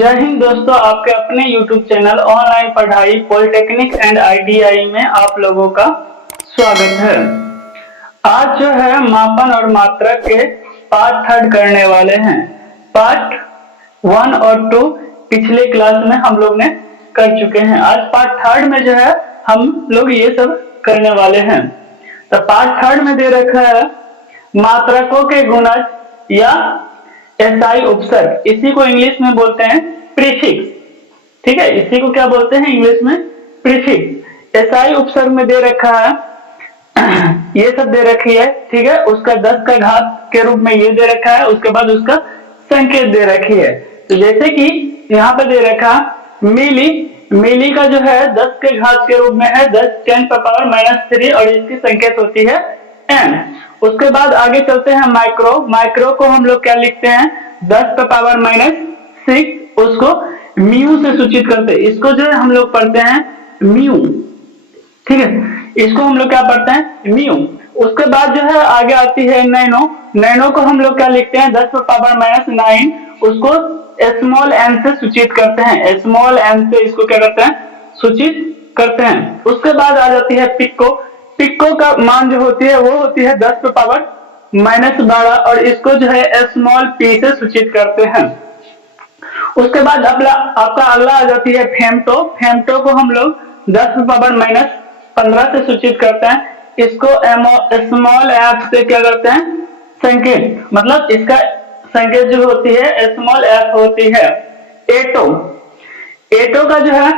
जय हिंद दोस्तों, आपके अपने YouTube चैनल ऑनलाइन पढ़ाई पॉलिटेक्निक एंड ITI में आप लोगों का स्वागत है। आज जो है मापन और मात्रा के पार्ट थर्ड करने वाले हैं। पार्ट 1 और 2 पिछले क्लास में हम लोग ने कर चुके हैं। आज पार्ट थर्ड में जो है हम लोग ये सब करने वाले हैं। तो पार्ट थर्ड में दे रखा है मात्रकों के गुणज या एसआई उपसर्ग, इसी को इंग्लिश में बोलते हैं प्रीफिक्स। ठीक है, इसी को क्या बोलते हैं इंग्लिश में? प्रीफिक्स। एसआई उपसर्ग में दे रखा है ये सब दे रखी है। ठीक है, उसका 10 का घात के रूप में ये दे रखा है, उसके बाद उसका संकेत दे रखी है। तो जैसे कि यहाँ पे दे रखा मिली, मिली का जो है 10 के घात के रूप में है 10⁻³ और इसकी संकेत होती है n। उसके बाद आगे चलते हैं माइक्रो। माइक्रो को हम लोग क्या लिखते हैं? 10⁻⁶, उसको म्यू से सूचित करते हैं। इसको जो है हम लोग पढ़ते हैं म्यू। ठीक है, इसको हम लोग क्या पढ़ते हैं? म्यू। उसके बाद जो है आगे आती है नैनो। नैनो को हम लोग क्या लिखते हैं? 10⁻⁹, उसको स्मॉल एन से सूचित करते हैं। स्मॉल एन से इसको क्या करते हैं? सूचित करते हैं। उसके बाद आ जाती है पिको। पिको का मान जो होती है वो होती है 10⁻12 और इसको जो है स्मॉल पी से सूचित करते हैं। उसके बाद आपका अगला आ जाती है फेमटो। फेमटो को हम लोग 10⁻15 से सूचित करते हैं। इसको स्मॉल एफ से क्या करते हैं? संकेत, मतलब इसका संकेत जो होती है स्मॉल एफ होती है। एटो, एटो का जो है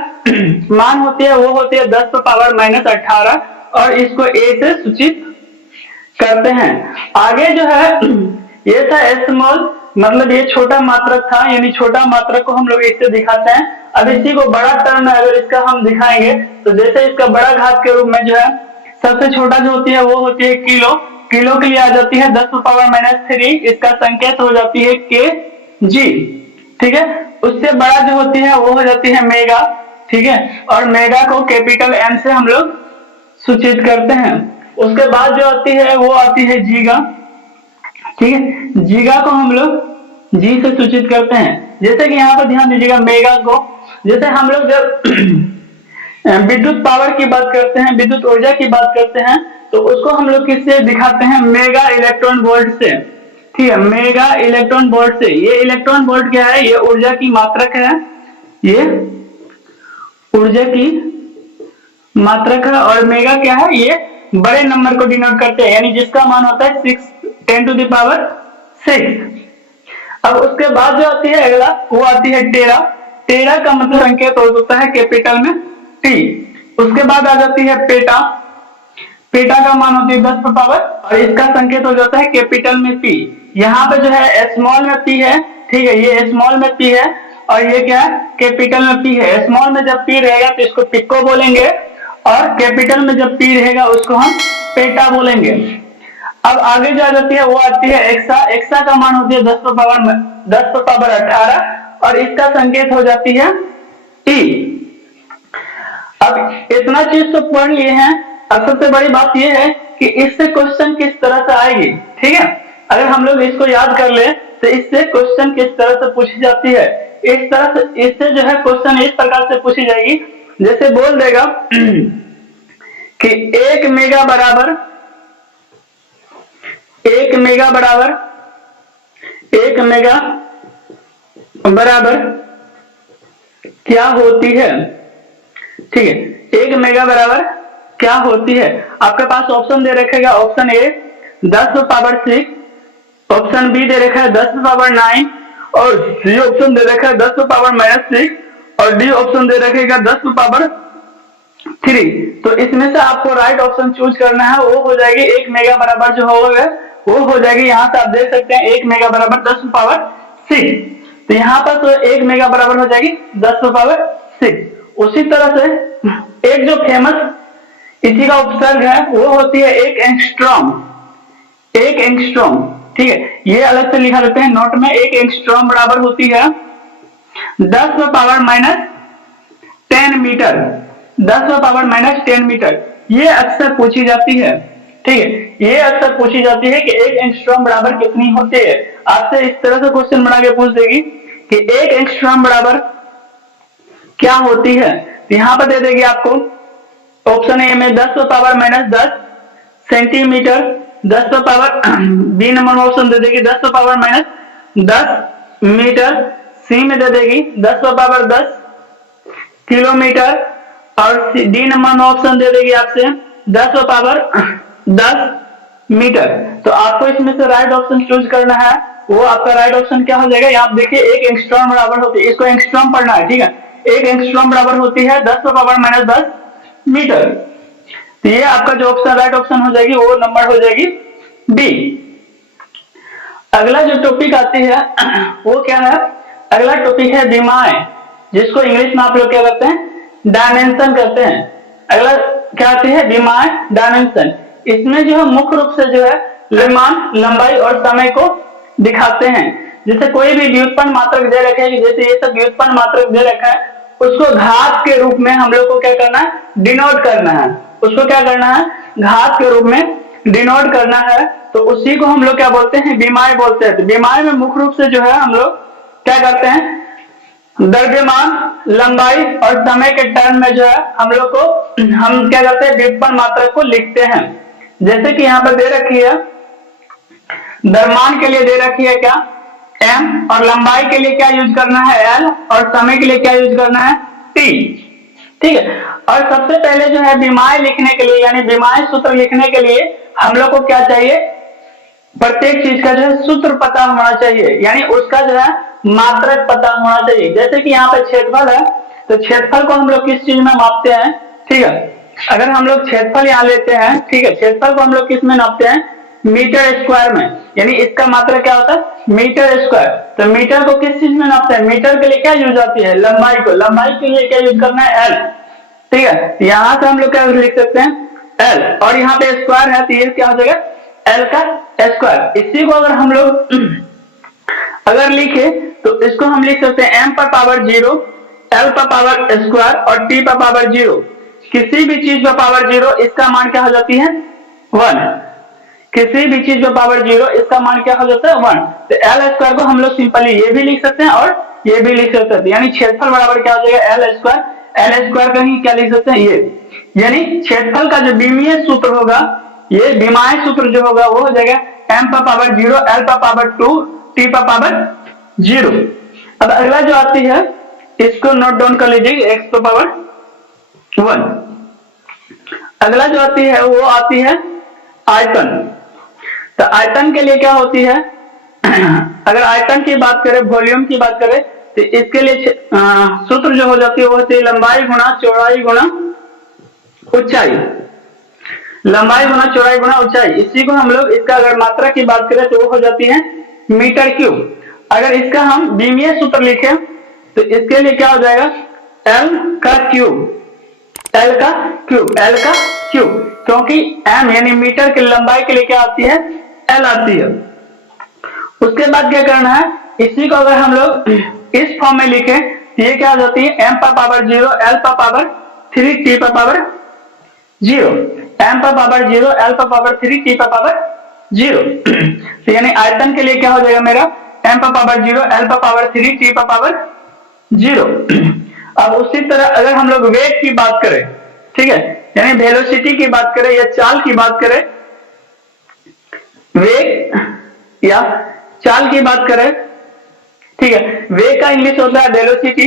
मान होती है वो होती है 10⁻18 और इसको ए से सूचित करते हैं। आगे जो है ये था स्मॉल, मतलब ये छोटा मात्रक था, यानी छोटा मात्रक को हम लोग इससे दिखाते हैं। अब इसी को बड़ा टर्म में अगर इसका हम दिखाएंगे तो जैसे इसका बड़ा घात के रूप में जो है सबसे छोटा जो होती है वो होती है किलो। किलो के लिए आ जाती है 10⁻3, इसका संकेत हो जाती है kg। ठीक है, उससे बड़ा जो होती है वो हो जाती है मेगा। ठीक है, और मेगा को कैपिटल एम से हम लोग सूचित करते हैं। उसके बाद जो आती है वो आती है जीगा। ठीक है, जीगा को हम लोग जी से सूचित करते हैं। जैसे कि यहाँ पर ध्यान दीजिएगा, मेगा को जैसे हम लोग जब विद्युत पावर की बात करते हैं, विद्युत ऊर्जा की बात करते हैं, तो उसको हम लोग किससे दिखाते हैं? मेगा इलेक्ट्रॉन वोल्ट से। ठीक है, मेगा इलेक्ट्रॉन वोल्ट से। ये इलेक्ट्रॉन वोल्ट क्या है? ये ऊर्जा की मात्रक है, ये ऊर्जा की मात्रक है। और मेगा क्या है? ये बड़े नंबर को डिनोट करते हैं, यानी जिसका मान होता है 10⁻6। अब उसके बाद जो आती है अगला वो आती है टेरा। टेरा का मतलब संकेत होता है कैपिटल में टी। उसके बाद आ जाती है पेटा। पेटा का मान होती है 10 और इसका संकेत हो जाता है कैपिटल में पी। यहाँ पे जो है स्मॉल में पी है। ठीक है, ये स्मॉल में पी है और ये क्या है? कैपिटल में पी है। स्मॉल में जब पी रहेगा तो इसको पिको बोलेंगे और कैपिटल में जब पी रहेगा उसको हम पेटा बोलेंगे। अब आगे जो आ जाती है वो आती है एक्सा। एक्सा का मान होती है 10⁻18 और इसका संकेत हो जाती है टी। अब इतना चीज तो पढ़ लिए हैं। अब सबसे बड़ी बात यह है कि इससे क्वेश्चन किस तरह से आएगी। ठीक है, अगर हम लोग इसको याद कर ले तो इससे क्वेश्चन किस तरह से पूछी जाती है। इस तरह से इससे जो है क्वेश्चन इस प्रकार से पूछी जाएगी, जैसे बोल देगा कि 1 मेगा बराबर 1 मेगा बराबर क्या होती है। ठीक है, 1 मेगा बराबर क्या होती है। आपके पास ऑप्शन दे रखेगा, ऑप्शन ए 10⁻6, ऑप्शन बी दे रखा है 10⁻9 और सी ऑप्शन दे रखा है 10⁻6 और डी ऑप्शन दे रखेगा 10⁻3। तो इसमें से आपको राइट ऑप्शन चूज करना है। वो हो जाएगी 1 मेगा बराबर जो होगा वो हो जाएगी, यहाँ से आप देख सकते हैं 1 मेगा बराबर 10⁻6। तो यहाँ पर तो 1 मेगा बराबर हो जाएगी 10⁻6। उसी तरह से एक जो फेमस इसी का उपसर्ग है वो होती है 1 एंगस्ट्रॉम। 1 एंगस्ट्रॉम, ठीक है, ये अलग से लिखा देते हैं नोट में। 1 एंगस्ट्रॉम बराबर होती है 10⁻10 मीटर। 10⁻10 मीटर ये अक्सर पूछी जाती है। ठीक है, ये अक्सर पूछी जाती है कि 1 एंगस्ट्रॉम बराबर कितनी होती है। आपसे इस तरह से क्वेश्चन बना के पूछ देगी कि एक एंगस्ट्रॉम बराबर क्या होती है, तो यहां पर दे देगी आपको ऑप्शन ए में 10⁻⁻10 सेंटीमीटर, 10⁻, बी नंबर में ऑप्शन दे देगी 10⁻⁻10 मीटर, सी में दे देगी 10⁻10 किलोमीटर, और डी नंबर में ऑप्शन दे देगी आपसे 10⁻10 मीटर। तो आपको इसमें से राइट ऑप्शन चूज करना है, वो आपका राइट ऑप्शन क्या हो जाएगा, यहाँ देखिए एक एंगस्ट्रॉम बराबर होती है, इसको एंगस्ट्रॉम पढ़ना है, ठीक है, एक एंगस्ट्रॉम बराबर होती है 10⁻⁻10 मीटर। तो ये आपका जो ऑप्शन राइट ऑप्शन हो जाएगी वो नंबर हो जाएगी बी। अगला जो टॉपिक आती है वो क्या है, अगला टॉपिक है विमाएं, जिसको इंग्लिश में आप लोग क्या करते हैं, डायमेंशन कहते हैं। अगला क्या आती है, विमाएं, डायमेंशन। इसमें जो है मुख्य रूप से जो है परिमाण, लंबाई और समय को दिखाते हैं। जैसे कोई भी व्युत्पन्न मात्रक दे रखे हैं, जैसे ये सब व्युत्पन्न मात्रक दे रखा है, उसको घात के रूप में हम लोग को क्या करना है, डिनोट करना है, उसको क्या करना है, घात के रूप में डिनोट करना है। तो उसी को हम लोग क्या बोलते हैं, विमाएं बोलते हैं। तो विमाएं में मुख्य रूप से जो है हम लोग क्या करते हैं, द्रव्यमान, लंबाई और समय के टर्म में जो है हम लोग को हम क्या करते हैं, व्युत्पन्न मात्रक को लिखते हैं। जैसे कि यहाँ पर दे रखी है, द्रव्यमान के लिए दे रखी है क्या, m, और लंबाई के लिए क्या यूज करना है, l, और समय के लिए क्या यूज करना है, t, ठीक है। और सबसे पहले जो है विमाएं लिखने के लिए, यानी विमाएं सूत्र लिखने के लिए हम लोग को क्या चाहिए, प्रत्येक चीज का जो है सूत्र पता होना चाहिए, यानी उसका जो है मात्रक पता होना चाहिए। जैसे कि यहाँ पे क्षेत्रफल है, तो क्षेत्रफल को हम लोग किस चीज में मापते हैं, ठीक है, अगर हम लोग क्षेत्रफल यहाँ लेते हैं, ठीक है, क्षेत्रफल को हम लोग किस में नापते हैं, मीटर स्क्वायर में, यानी इसका मात्रक क्या होता है, मीटर स्क्वायर। तो मीटर को किस चीज में नापते हैं, मीटर के लिए क्या यूज आती है, लंबाई को, लंबाई के लिए क्या यूज करना है, एल, ठीक है। यहाँ से हम लोग क्या लिख सकते हैं, एल, और यहाँ पे स्क्वायर है तो ये क्या हो जाएगा, एल का स्क्वायर। इसी को अगर हम लोग अगर लिखे तो इसको हम लिख सकते हैं m पर पावर 0, l पर पावर स्क्वायर और t पर पावर 0। किसी भी चीज पर पावर 0 इसका मान क्या हो जाती है, 1। किसी भी चीज पर पावर 0 इसका मान क्या हो जाता है, 1। तो एल स्क्वायर को हम लोग सिंपली ये भी लिख सकते हैं और ये भी लिख सकते हैं, यानी क्षेत्रफल बराबर क्या हो जाएगा, एल स्क्वायर। एल स्क्वायर का ही क्या लिख सकते हैं, ये, यानी क्षेत्रफल का जो विमीय सूत्र होगा, ये विमाएं सूत्र जो होगा वो हो जाएगा m पर पावर 0, l पर पावर 2, t पर पावर 0। अब अगला जो आती है इसको नोट डाउन कर लीजिए, x पर पावर 1। अगला जो आती है वो आती है आयतन। तो आयतन के लिए क्या होती है, अगर आयतन की बात करें, वॉल्यूम की बात करें, तो इसके लिए सूत्र जो हो जाती है वो होती है लंबाई गुणा चौड़ाई गुणा ऊंचाई, लंबाई गुणा चौड़ाई गुणा ऊंचाई। इसी को हम लोग, इसका अगर मात्रा की बात करें तो वो हो जाती है मीटर क्यूब। अगर इसका हम विमीय सूत्र लिखें तो इसके लिए क्या हो जाएगा, l का क्यूब, l का क्यूब, l का क्यूब, क्योंकि m यानी मीटर की लंबाई के लिए क्या आती है, l आती है। उसके बाद क्या करना है, इसी को अगर हम लोग इस फॉर्म में लिखें तो ये क्या हो जाती है, m पर पावर 0, l पर पावर 3, t पर पावर 0, m पर पावर 0, l पर पावर 3, t पर पावर 0। तो यानी आयतन के लिए क्या हो जाएगा मेरा, m पर पावर 0, l पर पावर 3, t पर पावर 0। अब उसी तरह अगर हम लोग वेग की बात करें, ठीक है, यानी वेलोसिटी की बात करें या चाल की बात करें, वेग या चाल की बात करें, ठीक है, वेग का इंग्लिश होता है वेलोसिटी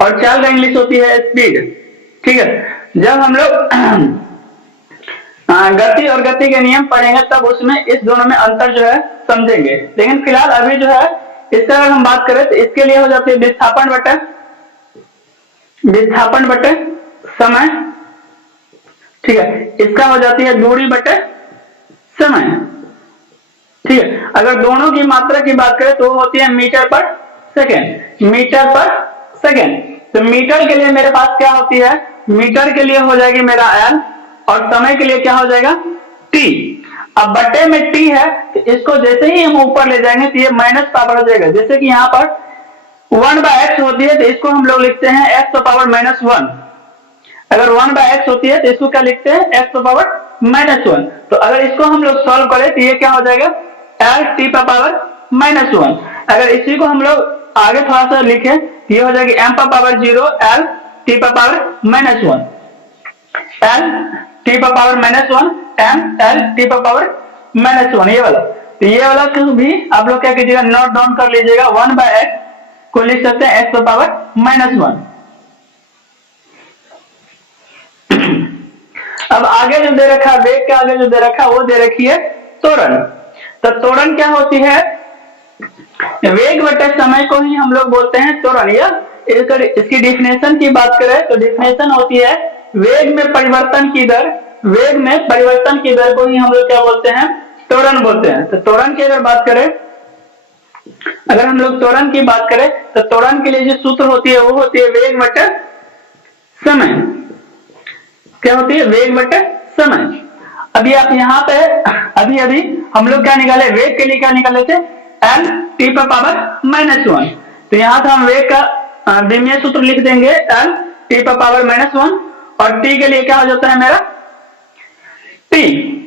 और चाल का इंग्लिश होती है स्पीड, ठीक है। जब हम लोग गति और गति के नियम पढ़ेंगे तब उसमें इस दोनों में अंतर जो है समझेंगे, लेकिन फिलहाल अभी जो है इससे अगर हम बात करें तो इसके लिए हो जाती है विस्थापन बटे समय, ठीक है, इसका हो जाती है दूरी बटे समय, ठीक है। अगर दोनों की मात्रा की बात करें तो होती है मीटर पर सेकेंड, मीटर पर सेकेंड। तो मीटर के लिए मेरे पास क्या होती है, मीटर के लिए हो जाएगी मेरा एल और समय के लिए क्या हो जाएगा, टी। अब बटे में टी है तो इसको जैसे ही हम ऊपर ले जाएंगे तो ये माइनस पावर हो जाएगा। जैसे कि यहाँ पर 1/x होती है तो इसको हम लोग लिखते हैं x to power -1। अगर 1/x होती है तो इसको क्या लिखते हैं, x to power -1। तो अगर इसको हम लोग सॉल्व करें तो ये क्या हो जाएगा, l t पर पावर -1। अगर इसी को हम लोग आगे थोड़ा सा लिखे, ये हो जाएगी m पर पावर 0 l t पर पावर -1, l t पर पावर -1 m l t पर पावर -1, ये वाला। तो ये वाला भी आप लोग क्या कीजिएगा, नोट डाउन कर लीजिएगा। 1/x को लिख सकते हैं x पर पावर -1। अब आगे जो दे रखा है, वेग के आगे जो दे रखा है वो दे रखी है त्वरण। तो त्वरण क्या होती है, वेग बटे समय को ही हम लोग बोलते हैं त्वरण। या इसकी डिफिनेशन की बात करें तो डिफिनेशन होती है वेग में परिवर्तन की दर, वेग में परिवर्तन की दर को ही हम लोग क्या बोलते हैं, त्वरण बोलते हैं। तो त्वरण की अगर बात करें, अगर हम लोग त्वरण की बात करें तो त्वरण के लिए जो सूत्र होती है वो होती है वेग बटे समय। क्या होती है, वेग बटे समय। अभी आप यहाँ पे अभी हम लोग क्या निकाले, वेग के लिए क्या निकाले थे, l t पर पावर -1। तो यहाँ से हम वेग का विमीय सूत्र लिख देंगे l t पर पावर -1, और t के लिए क्या हो जाता है मेरा t,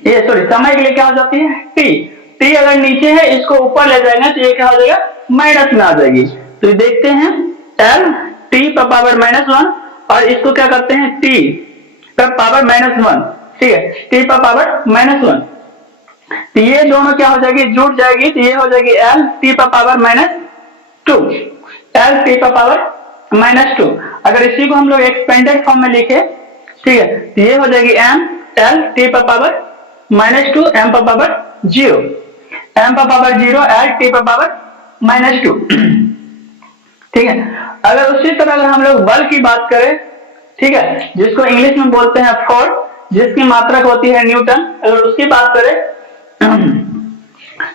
ये सॉरी समय के लिए क्या हो जाती है t अगर नीचे है इसको ऊपर ले जाएंगे तो ये क्या हो जाएगा, माइनस में आ जाएगी। तो देखते हैं l t पर पावर -1 और इसको क्या करते हैं t पर पावर -1, ठीक है, t पर पावर -1। तो ये दोनों क्या हो जाएगी, जुड़ जाएगी। तो ये हो जाएगी l t पर पावर -2, l t पर पावर -2। अगर इसी को हम लोग एक्सपेंडेड फॉर्म में लिखे, ठीक है, तो ये हो जाएगी m l t पर पावर -2 m पर पावर 0, m पर पावर 0 l t पर पावर -2, ठीक है। अगर उसी तरह अगर हम लोग बल की बात करें, ठीक है, जिसको इंग्लिश में बोलते हैं फोर्स, जिसकी मात्रक होती है न्यूटन, अगर उसकी बात करें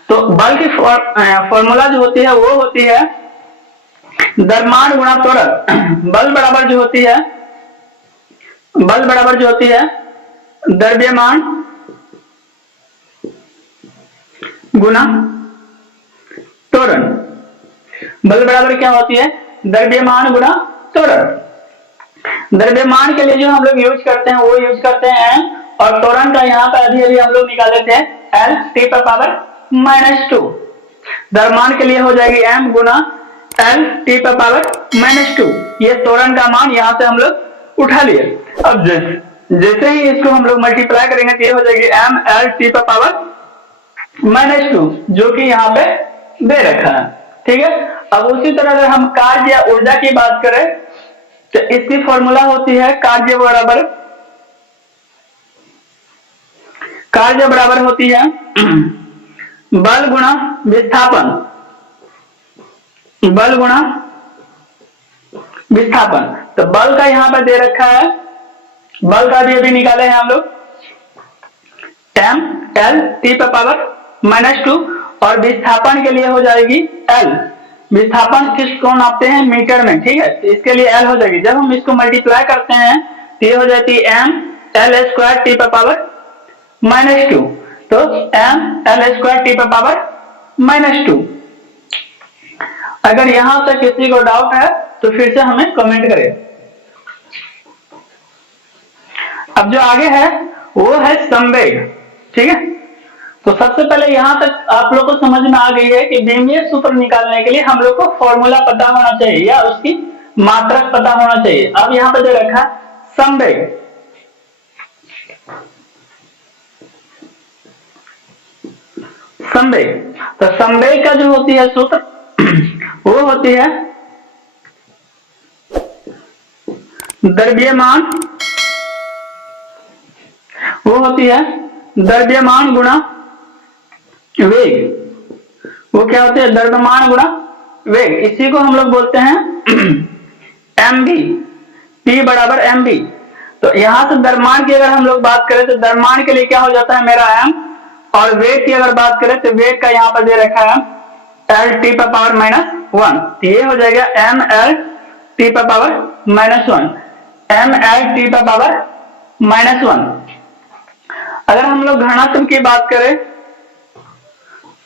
तो बल की फॉर्मूला जो होती है वो होती है द्रव्यमान गुणा त्वरण। बल बराबर जो होती है, बल बराबर जो होती है द्रव्यमान गुणा त्वरण। बल बराबर क्या होती है, द्रव्यमान गुणा त्वरण। द्रव्यमान के लिए जो हम लोग यूज करते हैं वो यूज करते हैं m, और त्वरण का यहाँ पे अभी हम लोग निकाले थे l t पर पावर -2। द्रव्यमान के लिए हो जाएगी m गुना l t पर पावर -2। ये त्वरण का मान यहाँ से हम लोग उठा लिए। अब जैसे ही इसको हम लोग मल्टीप्लाई करेंगे तो ये हो जाएगी m l t पर पावर -2, जो कि यहाँ पे दे रखा है, ठीक है। अब उसी तरह अगर हम कार्य या ऊर्जा की बात करें तो इसकी फॉर्मूला होती है कार्य बराबर होती है बल गुणा विस्थापन, बल गुणा विस्थापन। तो बल का यहां पर दे रखा है, बल का भी अभी निकाले हैं हम लोग m l t पर पावर -2, और विस्थापन के लिए हो जाएगी l। विस्थापन किसको नापते हैं, मीटर में, ठीक है, तो इसके लिए l हो जाएगी। जब हम इसको मल्टीप्लाई करते हैं तो ये हो जाती है m l स्क्वायर t पर पावर -2। तो m l स्क्वायर t पर पावर -2। अगर यहां तक किसी को डाउट है तो फिर से हमें कमेंट करें। अब जो आगे है वो है संवेग, ठीक है। तो सबसे पहले यहां तक आप लोग को समझ में आ गई है कि विमीय सूत्र निकालने के लिए हम लोग को फॉर्मूला पता होना चाहिए या उसकी मात्रक पता होना चाहिए। अब यहां पर दे रखा संवेग, संवेग। तो संवेग का जो होती है सूत्र वो होती है द्रव्यमान, वो होती है द्रव्यमान गुणा वेग। वो क्या होते हैं, द्रव्यमान गुणा वेग। इसी को हम लोग बोलते हैं mv, p बराबर mv। तो यहां से द्रव्यमान की अगर हम लोग बात करें तो द्रव्यमान के लिए क्या हो जाता है मेरा m, और वेग की अगर बात करें तो वेग का यहाँ पर दे रखा है l t पर पावर -1। तो ये हो जाएगा m l t पर पावर -1, m l t पर पावर -1। अगर हम लोग घनत्व की बात करें,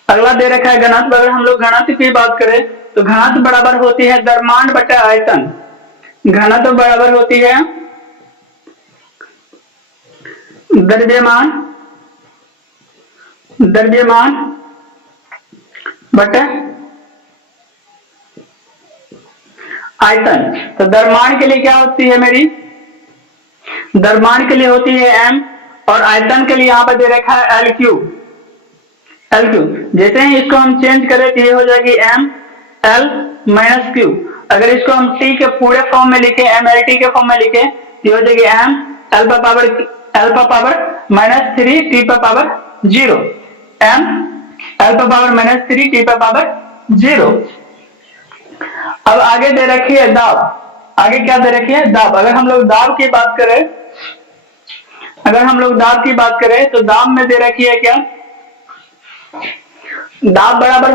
अगला दे रखा है घनत्व। अगर हम लोग घनत्व की बात करें तो घनत्व बराबर होती है द्रव्यमान बटे आयतन। घनत्व बराबर होती है द्रव्यमान, द्रव्यमान बटे आयतन। तो द्रव्यमान के लिए क्या होती है मेरी, द्रव्यमान के लिए होती है m, और आयतन के लिए यहाँ पे दे रखा है L क्यूब। जैसे ही इसको हम चेंज करें तो ये हो जाएगी m L माइनस क्यू। अगर इसको हम t के पूरे फॉर्म में लिखे, mLT के फॉर्म में लिखे तो ये हो जाएगी m L power minus 3 t पर power 0, m L power minus 3 t पर पावर 0। अब आगे दे रखी है दाब। आगे क्या दे रखी है, दाब। अगर हम लोग दाब की बात करें, तो दाब में दे रखी है क्या, दाब बराबर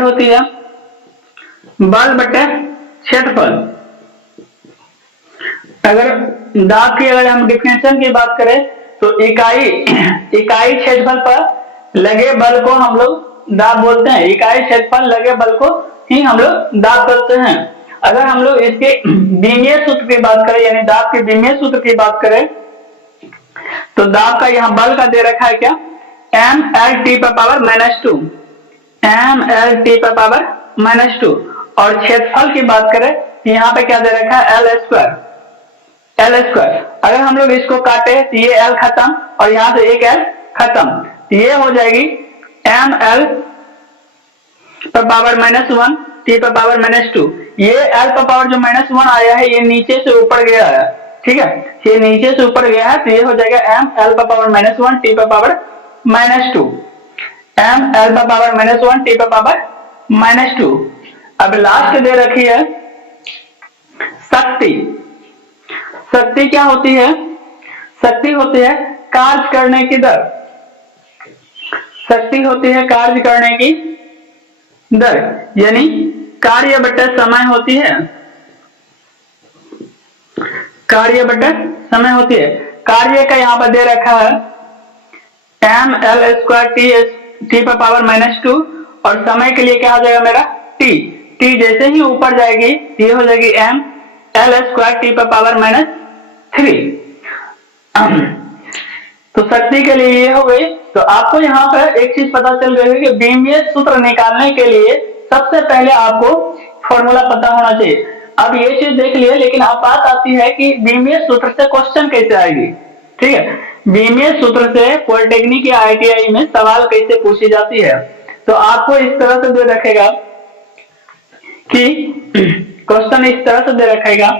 होती है बल बटे क्षेत्रफल। अगर दाब की हम डिफिनेशन की बात करें तो इकाई क्षेत्रफल पर लगे बल को हम लोग दाब बोलते हैं। इकाई क्षेत्रफल लगे बल को ही हम लोग दाब करते हैं। अगर हम लोग इसके बीमीय सूत्र की बात करें, यानी दाब के बीमीय सूत्र की बात करें, तो दाब का यहाँ बल का दे रखा है क्या, mLT पर पावर माइनस 2, mLT पर पावर माइनस 2। और क्षेत्रफल की बात करें तो यहाँ पे क्या दे रखा है, L स्क्वायर। अगर हम लोग इसको काटे तो ये L खत्म और यहाँ से एक L खत्म, तो ये हो जाएगी mL पर पावर माइनस 1 t पर पावर माइनस 2। ये L पर पावर जो माइनस 1 आया है ये नीचे से ऊपर गया है, ठीक है, ये नीचे से ऊपर गया है, तो ये हो जाएगा mL पर पावर माइनस 1 t पर पावर माइनस 2, mL पर पावर माइनस 1 t पर पावर माइनस 2। अब लास्ट दे रखी है शक्ति। शक्ति क्या होती है, शक्ति होती है कार्य करने की दर। शक्ति होती है कार्य करने की दर, यानी कार्य बटे समय होती है, कार्य बटे समय होती है। कार्य का यहाँ पर दे रखा है mL स्क्वायर t पर पावर माइनस 2, और समय के लिए क्या हो जाएगा मेरा t जैसे ही ऊपर जाएगी ये हो जाएगी mL स्क्वायर t पर पावर माइनस 3। तो शक्ति के लिए ये हो गई। तो आपको यहाँ पर एक चीज पता चल गई है कि बीमीय सूत्र निकालने के लिए सबसे पहले आपको फॉर्मूला पता होना चाहिए। अब ये चीज देख लिए, लेकिन अब बात आती है कि बीमीय सूत्र से क्वेश्चन कैसे आएगी। ठीक है, बीमीय सूत्र से पॉलिटेक्निक या ITI में सवाल कैसे पूछी जाती है। तो आपको इस तरह से दे रखेगा कि क्वेश्चन इस तरह से दे रखेगा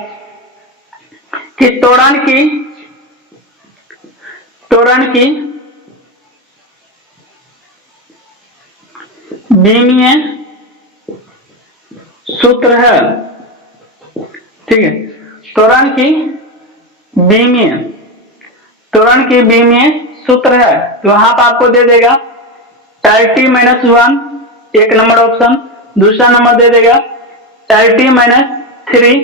कि त्वरण की बीमीय सूत्र है, ठीक है, त्वरण की बीमीय सूत्र है। तो वहां पर आपको दे देगा LT माइनस 1 एक नंबर ऑप्शन, दूसरा नंबर दे देगा LT माइनस 3,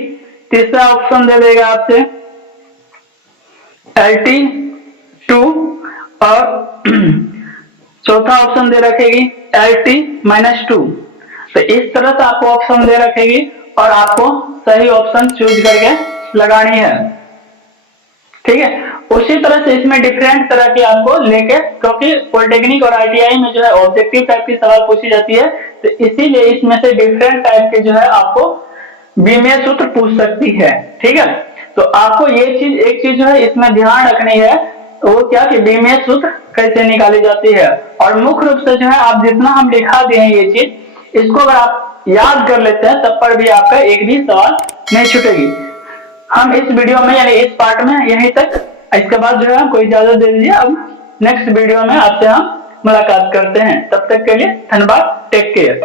तीसरा ऑप्शन दे देगा आपसे LT 2, और चौथा ऑप्शन दे रखेगी LT माइनस 2। तो इस तरह से आपको ऑप्शन दे रखेगी और आपको सही ऑप्शन चूज करके लगानी है, ठीक है। उसी तरह से इसमें डिफरेंट तरह की आपको लेके, क्योंकि पॉलिटेक्निक और ITI में जो है ऑब्जेक्टिव टाइप की सवाल पूछी जाती है, तो इसीलिए इसमें से डिफरेंट टाइप के जो है आपको बीमीय सूत्र पूछ सकती है, ठीक है। तो आपको ये चीज एक चीज जो है इसमें ध्यान रखनी है, वो क्या कि बीमीय सूत्र कैसे निकाली जाती है। और मुख्य रूप से जो है आप जितना हम दिखा दिए हैं ये चीज, इसको अगर आप याद कर लेते हैं तब पर भी आपका एक भी सवाल नहीं छूटेगी। हम इस वीडियो में यानी इस पार्ट में यहीं तक, इसके बाद जो है हमको इजाजत दे दीजिए। अब नेक्स्ट वीडियो में आपसे हम मुलाकात करते हैं, तब तक के लिए धन्यवाद, टेक केयर।